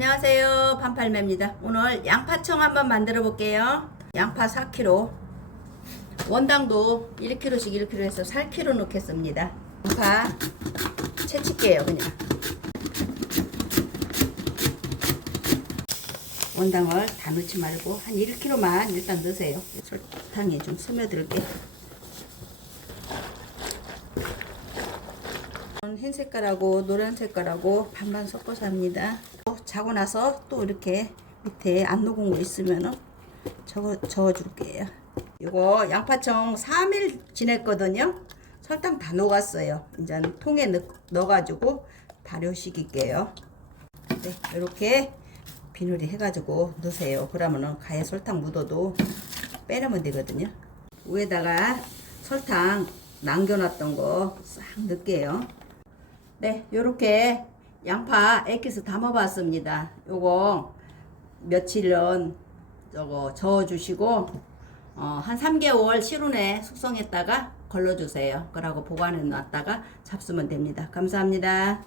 안녕하세요. 반팔매입니다. 오늘 양파청 한번 만들어 볼게요. 양파 4kg 원당도 1kg씩 1kg 해서 4kg 넣겠습니다. 양파 채칠게요 그냥. 원당을 다 넣지 말고 한 1kg만 일단 넣으세요. 설탕에 좀 스며들게. 흰 색깔하고 노란 색깔하고 반반 섞어서 합니다. 자고 나서 또 이렇게 밑에 안 녹은 거 있으면은 저거 저어줄게요. 이거 양파청 3일 지냈거든요. 설탕 다 녹았어요. 이제 통에 넣, 넣어가지고 발효시킬게요. 네, 이렇게 비누리 해가지고 넣으세요. 그러면은 가에 설탕 묻어도 빼려면 되거든요. 위에다가 설탕 남겨놨던 거 싹 넣을게요. 네, 요렇게 양파 액기스 담아봤습니다. 요거 며칠은 저거 저어주시고 어, 한 3개월 실온에 숙성했다가 걸러주세요. 그러고 보관해 놨다가 잡수면 됩니다. 감사합니다.